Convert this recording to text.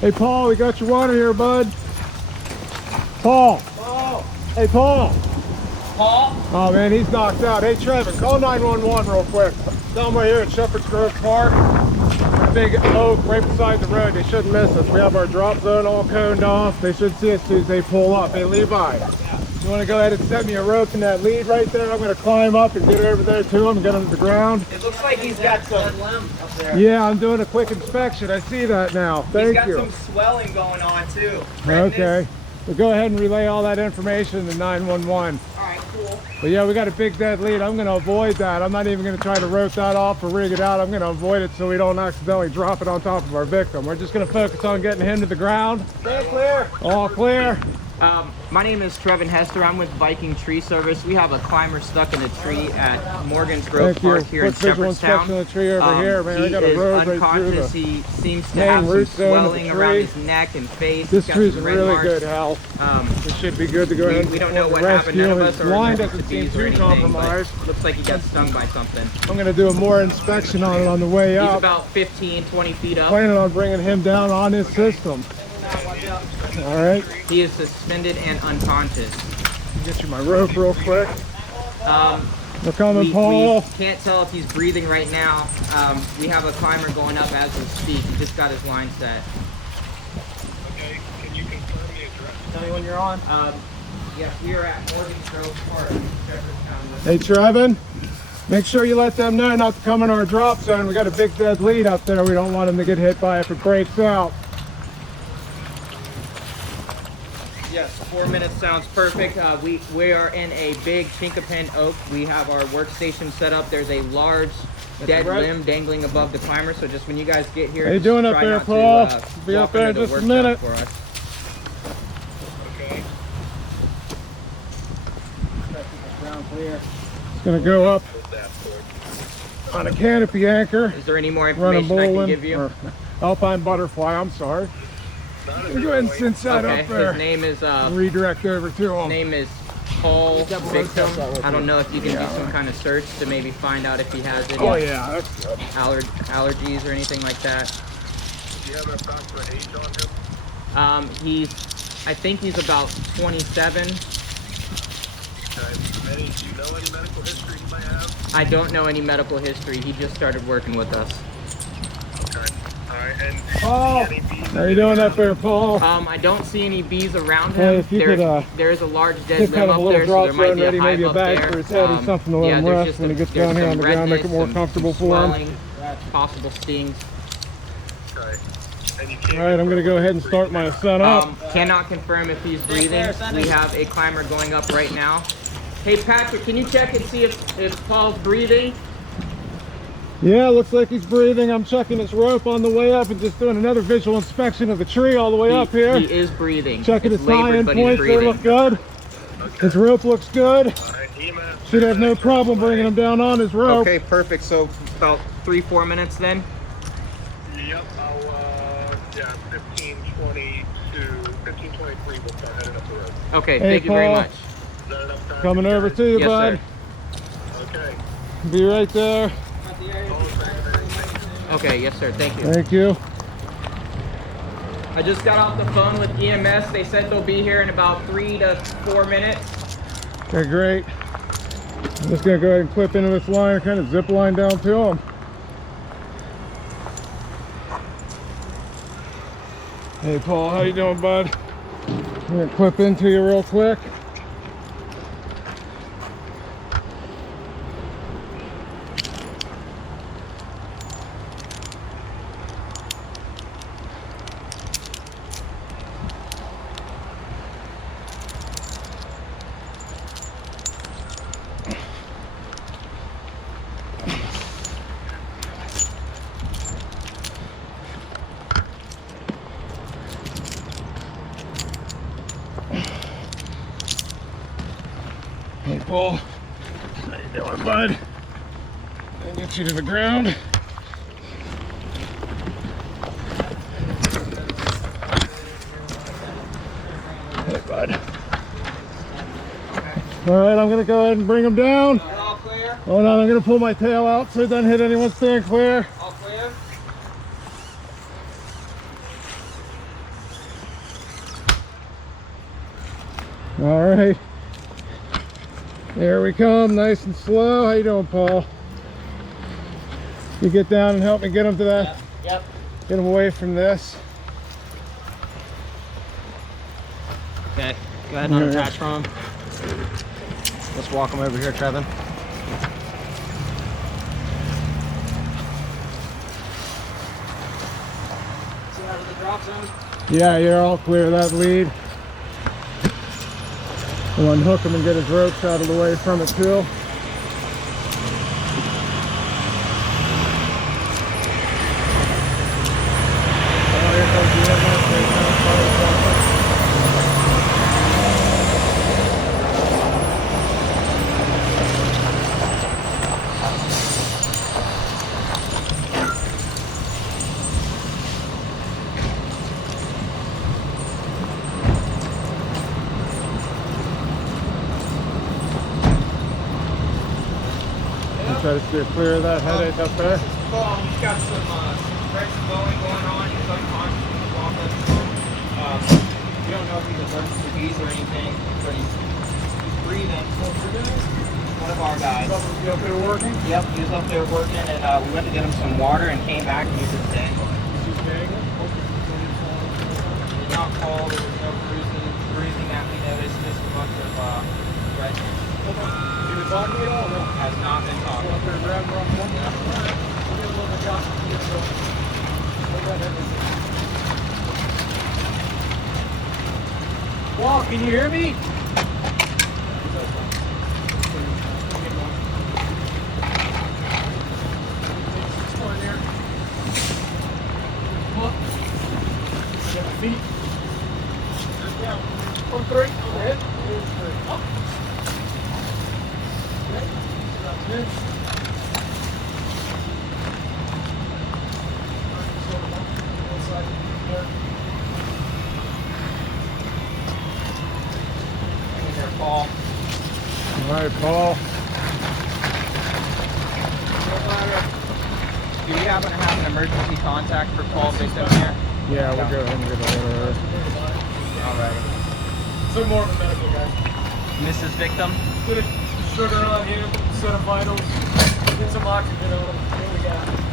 Hey Paul, we got your water here, bud. Paul. Paul. Hey Paul. Paul? Oh man, he's knocked out. Hey Trevin, call 911 real quick. Tell them we're here at Shepherd's Grove Park. A big oak right beside the road. They shouldn't miss us. We have our drop zone all coned off. They should see us as soon as they pull up. Hey Levi, you want to go ahead and set me a rope in that lead right there? I'm going to climb up and get over there to him and get him to the ground. It looks like he's got some limb up there. Yeah, I'm doing a quick inspection. I see that now. Thank you. He's got some swelling going on too. Okay. Well, go ahead and relay all that information to 911. All right, cool. But yeah, we got a big dead lead. I'm going to avoid that. I'm not even going to try to rope that off or rig it out. I'm going to avoid it so we don't accidentally drop it on top of our victim. We're just going to focus on getting him to the ground. Stay clear. All clear. My name is Trevin Hester. I'm with Viking Tree Service. We have a climber stuck in a tree at Morgan's Grove Park here in Shepherdstown. Of the tree over here, man. He I got a is road unconscious. right through He seems to main have some root zone of the swelling around tree. his neck and face. This He's got tree's some in red really marks. good health. It should be good to go ahead and We don't know what rescue. happened. None of us His are line allergic doesn't to seem bees or too anything, compromised. but looks like he got stung by something. I'm going to do a more inspection on the way He's up. about 15, 20 feet up. Planning on bringing him down on his system. All right. He is suspended and unconscious. Get you my rope real quick. We're coming, We Paul. can't tell if he's breathing right now. We have a climber going up as we speak. He just got his line set. Okay, can you confirm the address? Tell me when you're on. Yes, we are at Morgan's Grove Park, Shepherdstown. Hey, Trevin, make sure you let them know not to come in our drop zone. We got a big dead lead up there. We don't want them to get hit by it if it breaks out. Yes, 4 minutes sounds perfect. We are in a big chinquapin oak. We have our workstation set up. There's a large dead limb dangling above the climber. So just when you guys get here, How you doing up there, Paul? Be up there in just a minute. For us. Okay. It's going to go up on a canopy anchor. Is there any more Running information I can bowling, give you? or Alpine butterfly, I'm sorry. Go ahead and cinch that Okay, up there. his name is Redirect over to him. name is Paul Victim. I don't know if you can do some kind of search to maybe find out if he has any Oh yeah, that's good. allergies or anything like that. Do you have an approximate age on him? I think he's about 27. Okay. Do you know any medical history he might have? I don't know any medical history. He just started working with us. Okay. All right. And Paul, any bees? how you doing up there, Paul? I don't see any bees around Hey, him. if you could, There is a large dead Get limb kind of up a little there, so drop there might zone be a ready, hive maybe a up bag there. for his head or something to let him there's rest just when he gets there's down here some on the ground, make it redness, more some comfortable for him. swelling, possible stings. Okay. And you can't. All right, I'm going to go ahead and start my ascent up. Cannot confirm if he's breathing. We have a climber going up right now. Hey Patrick, can you check and see if Paul's breathing? Yeah, looks like he's breathing. I'm checking his rope on the way up and just doing another visual inspection of the tree all the way up here. He is breathing. Checking It's his tie-in labored, but he's points, they breathing. look good. His rope looks good. All right. EMS. Should have no problem bringing him down on his rope. Okay, perfect. So about 3-4 minutes then. Yep. I'll. Yeah. 15:23. We'll start heading up the road. Okay, Hey, thank you very Paul. much. Is that enough time? Coming over to you, Yes, bud. sir. Okay. Be right there. Okay, yes, sir. Thank you. Thank you. I just got off the phone with EMS. They said they'll be here in about 3 to 4 minutes. Okay, great. I'm just gonna go ahead and clip into this line and kind of zip line down to him. Hey Paul, how you doing, bud? I'm gonna clip into you real quick. Hey Paul, how you doing, bud? I'll get you to the ground. Hey bud. All right, I'm gonna go ahead and bring him down. All clear? Hold on, I'm gonna pull my tail out so it doesn't hit anyone. Stand clear. All clear? All right. There we come, nice and slow. How you doing, Paul? You get down and help me get them to that? Yep. Get them away from this. Okay, go ahead and unattach from them. Let's walk them over here, Trevin. See out of the drop zone? Yeah, you're all clear of that lead. We'll unhook him and get his ropes out of the way from it too. Try to steer clear of that headache up there. Paul, he's got some fresh blowing going on. He's unconscious when the walk up to him. We don't know if he's allergic to bees or anything, but he's breathing. One of our guys. You up there working? Yep, he was up there working, and we went to get him some water and came back and he was just dangling. He's dangling? He's not cold, there was no bruising that we noticed, just a bunch of redness. He was talking at all? No. Has not been talking. Up there and grab him off one? Yeah. We'll get a little bit of Walt, can you hear me? Feet. Down. 1, 3. Overhead. Up. Okay. About 10. One side there. Hang in there, Paul. All right, Paul. Do you happen to have an emergency contact for Paul victim here? Yeah, we'll go ahead and get a hold of her. Alright. So more of a medical guy. Mrs. Victim? Put a sugar on him, set of vitals, get some oxygen on him. Here we go.